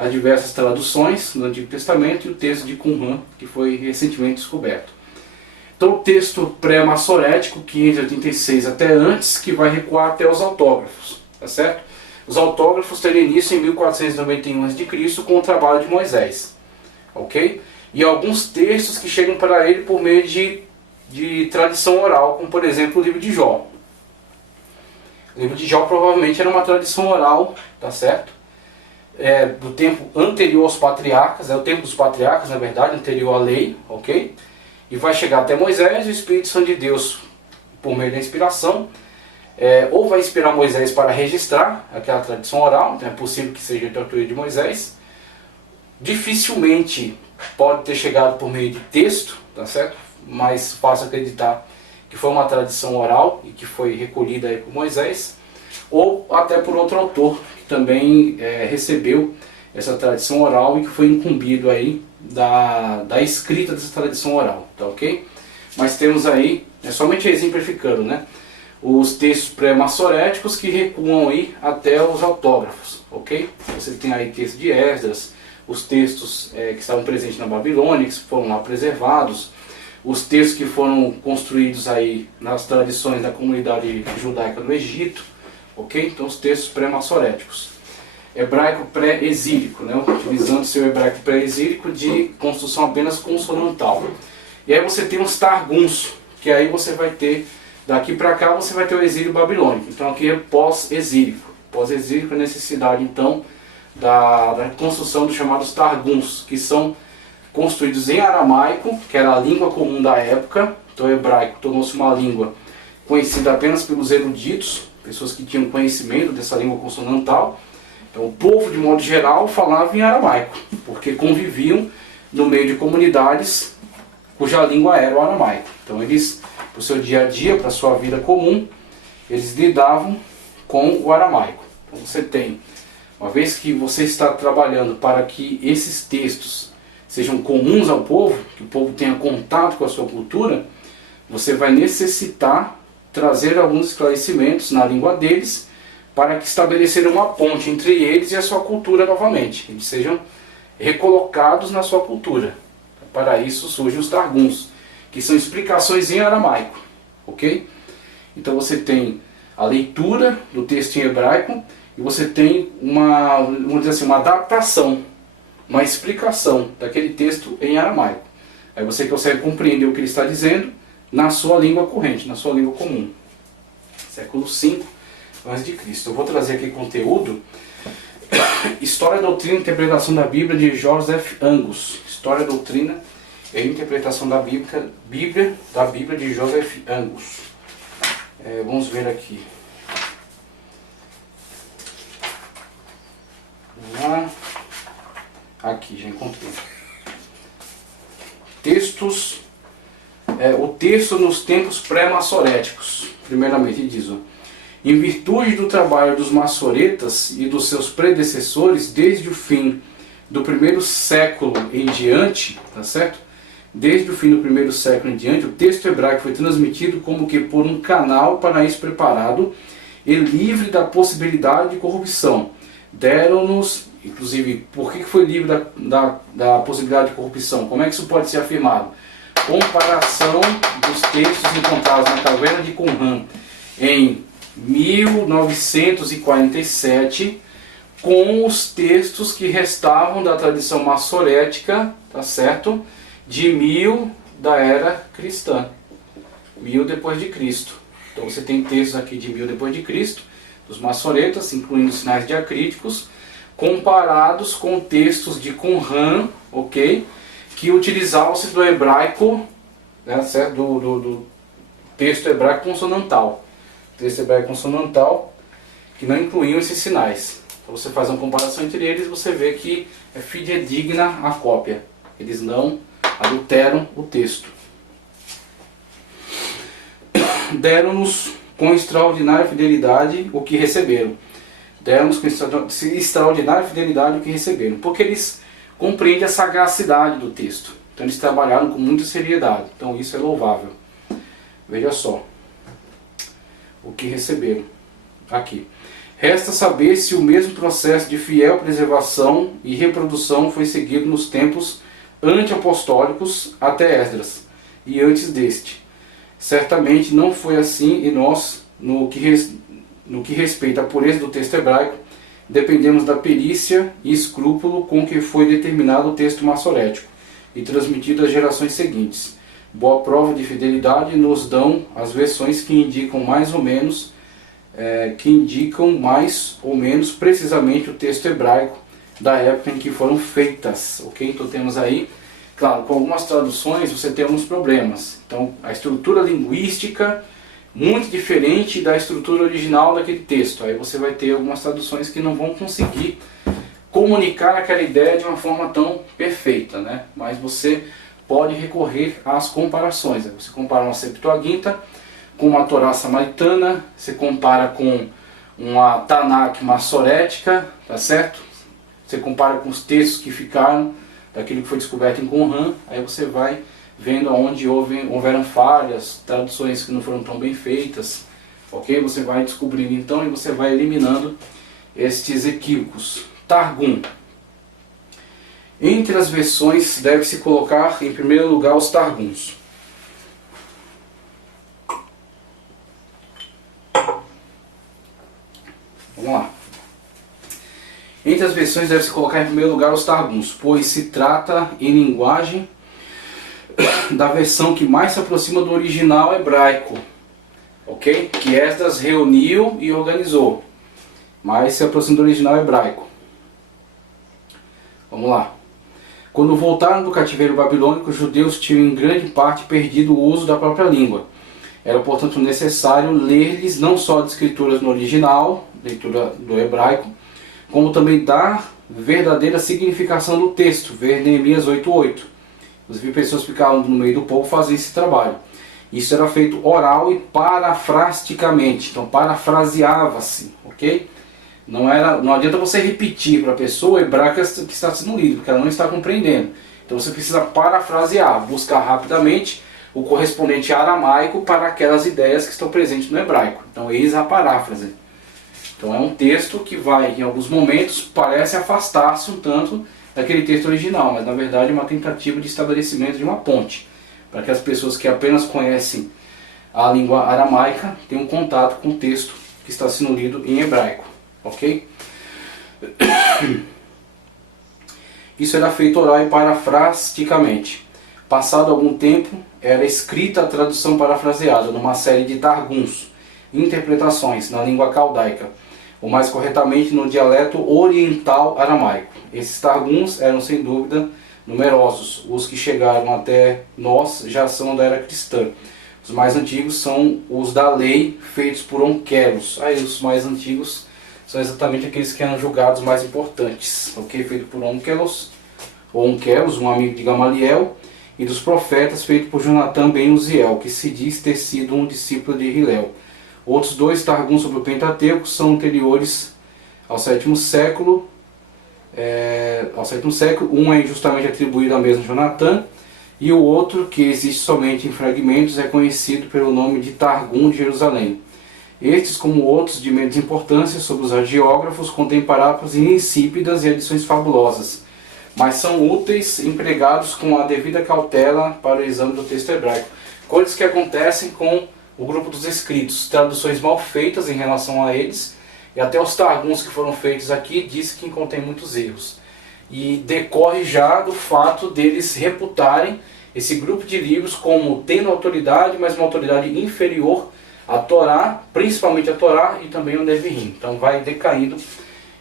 as diversas traduções no Antigo Testamento e o texto de Qumran, que foi recentemente descoberto. Então o texto pré-massorético, 586 até antes, que vai recuar até os autógrafos, tá certo? Os autógrafos teriam início em 1491 a.C. com o trabalho de Moisés, ok? E alguns textos que chegam para ele por meio de tradição oral, como por exemplo o livro de Jó. O livro de Jó provavelmente era uma tradição oral, tá certo? Do tempo anterior aos patriarcas, é o tempo dos patriarcas, na verdade, anterior à lei, ok? E vai chegar até Moisés, e o Espírito Santo de Deus, por meio da inspiração, ou vai inspirar Moisés para registrar aquela tradição oral, então é possível que seja de autoria de Moisés. Dificilmente pode ter chegado por meio de texto, tá certo? Mas fácil acreditar que foi uma tradição oral e que foi recolhida aí por Moisés, ou até por outro autor que também recebeu essa tradição oral e que foi incumbido aí da escrita dessa tradição oral, tá ok? Mas temos aí, somente exemplificando, né, os textos pré-massoréticos que recuam aí até os autógrafos, ok? Você tem aí texto de Esdras, os textos que estavam presentes na Babilônia, que foram lá preservados, os textos que foram construídos aí nas tradições da comunidade judaica do Egito, ok? Então os textos pré-massoréticos. Hebraico pré-exílico, né? Utilizando seu hebraico pré-exílico de construção apenas consonantal. E aí você tem os targuns, que aí você vai ter, daqui para cá você vai ter o exílio babilônico. Então aqui é pós-exílico. Pós-exílico é necessidade então da construção dos chamados targuns, que são construídos em aramaico, que era a língua comum da época. Então o hebraico tornou-se uma língua conhecida apenas pelos eruditos, pessoas que tinham conhecimento dessa língua consonantal. Então o povo, de modo geral, falava em aramaico, porque conviviam no meio de comunidades cuja língua era o aramaico. Então eles, para o seu dia a dia, para a sua vida comum, eles lidavam com o aramaico. Então você tem, uma vez que você está trabalhando para que esses textos sejam comuns ao povo, que o povo tenha contato com a sua cultura, você vai necessitar trazer alguns esclarecimentos na língua deles, para que estabelecer uma ponte entre eles e a sua cultura novamente. Eles sejam recolocados na sua cultura. Para isso surgem os targuns, que são explicações em aramaico. Ok? Então você tem a leitura do texto em hebraico e você tem vamos dizer assim, uma adaptação, uma explicação daquele texto em aramaico. Aí você consegue compreender o que ele está dizendo na sua língua corrente, na sua língua comum. Século V a.C. Eu vou trazer aqui conteúdo. História, Doutrina e Interpretação da Bíblia, de Joseph Angus. História, Doutrina e Interpretação da Bíblia de Joseph Angus. Vamos ver aqui. Vamos lá. Aqui, já encontrei. Textos. O texto nos tempos pré-massoréticos. Primeiramente, diz: em virtude do trabalho dos massoretas e dos seus predecessores, desde o fim do primeiro século em diante, tá certo? Desde o fim do primeiro século em diante, o texto hebraico foi transmitido como que por um canal para isso preparado e livre da possibilidade de corrupção. Deram-nos, inclusive, por que foi livre da possibilidade de corrupção? Como é que isso pode ser afirmado? Comparação dos textos encontrados na caverna de Qumran em 1947 com os textos que restavam da tradição massorética, tá certo? De 1000 da era cristã, 1000 depois de Cristo. Então você tem textos aqui de 1000 depois de Cristo, dos massoretas, incluindo sinais diacríticos, comparados com textos de Qumran, ok? Que utilizavam-se do hebraico, né, certo? Do texto hebraico consonantal. Texto hebraico consonantal, que não incluíam esses sinais. Então você faz uma comparação entre eles e você vê que é fidedigna a cópia. Eles não adulteram o texto. Deram-nos com extraordinária fidelidade o que receberam. Deram-nos com extraordinária fidelidade o que receberam. Porque eles compreendem a sagacidade do texto. Então eles trabalharam com muita seriedade. Então isso é louvável. Veja só o que receberam aqui. Resta saber se o mesmo processo de fiel preservação e reprodução foi seguido nos tempos anteapostólicos até Esdras e antes deste. Certamente não foi assim, e nós, no que respeita à pureza do texto hebraico, dependemos da perícia e escrúpulo com que foi determinado o texto massorético e transmitido às gerações seguintes. Boa prova de fidelidade nos dão as versões que indicam mais ou menos precisamente o texto hebraico da época em que foram feitas, ok? Então temos aí, claro, com algumas traduções você tem alguns problemas. Então a estrutura linguística muito diferente da estrutura original daquele texto. Aí você vai ter algumas traduções que não vão conseguir comunicar aquela ideia de uma forma tão perfeita, né? Mas você pode recorrer às comparações. Você compara uma Septuaginta com uma Torá samaritana, você compara com uma Tanakh massorética, tá certo? Você compara com os textos que ficaram daquilo que foi descoberto em Qumran, aí você vai vendo onde houveram falhas, traduções que não foram tão bem feitas, ok? Você vai descobrindo então e você vai eliminando estes equívocos. Targum. Entre as versões deve-se colocar em primeiro lugar os Targuns. Vamos lá. Entre as versões deve-se colocar em primeiro lugar os Targuns, pois se trata em linguagem da versão que mais se aproxima do original hebraico, ok? Que Esdras reuniu e organizou, mas se aproxima do original hebraico. Vamos lá. Quando voltaram do cativeiro babilônico, os judeus tinham em grande parte perdido o uso da própria língua. Era, portanto, necessário ler-lhes não só as escrituras no original, leitura do hebraico, como também dar verdadeira significação do texto, ver Neemias 8:8. Inclusive, pessoas ficavam no meio do povo fazendo esse trabalho. Isso era feito oral e parafrasticamente, então parafraseava-se, ok? Não adianta você repetir para a pessoa hebraica que está sendo lido, porque ela não está compreendendo. Então você precisa parafrasear, buscar rapidamente o correspondente aramaico para aquelas ideias que estão presentes no hebraico. Então eis a paráfrase. Então é um texto que vai, em alguns momentos, parece afastar-se um tanto daquele texto original, mas na verdade é uma tentativa de estabelecimento de uma ponte, para que as pessoas que apenas conhecem a língua aramaica tenham contato com o texto que está sendo lido em hebraico. Ok? Isso era feito oral e parafrasticamente. Passado algum tempo, era escrita a tradução parafraseada numa série de targuns, interpretações na língua caldaica, ou mais corretamente no dialeto oriental aramaico. Esses targuns eram sem dúvida numerosos. Os que chegaram até nós já são da era cristã. Os mais antigos são os da lei, feitos por onquelos. Aí os mais antigos são exatamente aqueles que eram julgados mais importantes, ok? Feito por onquelos, ou onquelos, um amigo de Gamaliel, e dos profetas, feito por Jonatã ben Uziel, que se diz ter sido um discípulo de Hilel. Outros dois targuns sobre o Pentateuco são anteriores ao sétimo século. Um é injustamente atribuído ao mesmo Jonatã, e o outro, que existe somente em fragmentos, é conhecido pelo nome de Targum de Jerusalém. Estes, como outros de menos importância sobre os hagiógrafos, contêm parábolas insípidas e adições fabulosas, mas são úteis, empregados com a devida cautela para o exame do texto hebraico. Coisas que acontecem com o grupo dos escritos, traduções mal feitas em relação a eles, e até os targuns que foram feitos aqui diz que contém muitos erros. E decorre já do fato deles reputarem esse grupo de livros como tendo autoridade, mas uma autoridade inferior a Torá, principalmente a Torá e também o Neviim. Então vai decaindo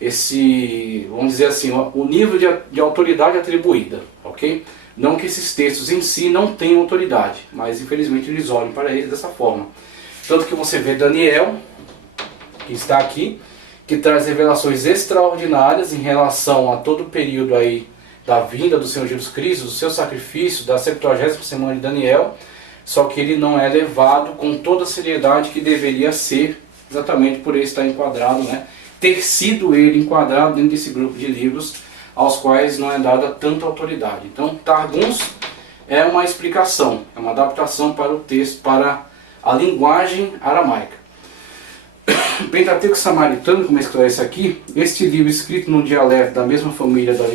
esse, vamos dizer assim, o nível de autoridade atribuída, ok? Não que esses textos em si não tenham autoridade, mas infelizmente eles olham para eles dessa forma. Tanto que você vê Daniel, que está aqui, que traz revelações extraordinárias em relação a todo o período aí da vinda do Senhor Jesus Cristo, do seu sacrifício, da 70ª semana de Daniel, só que ele não é levado com toda a seriedade que deveria ser, exatamente por ele estar enquadrado, né? Ter sido ele enquadrado dentro desse grupo de livros aos quais não é dada tanta autoridade. Então, Targuns é uma explicação, é uma adaptação para o texto, para a linguagem aramaica. Pentateuco Samaritano, como esclarece aqui, este livro escrito num dialeto da mesma família da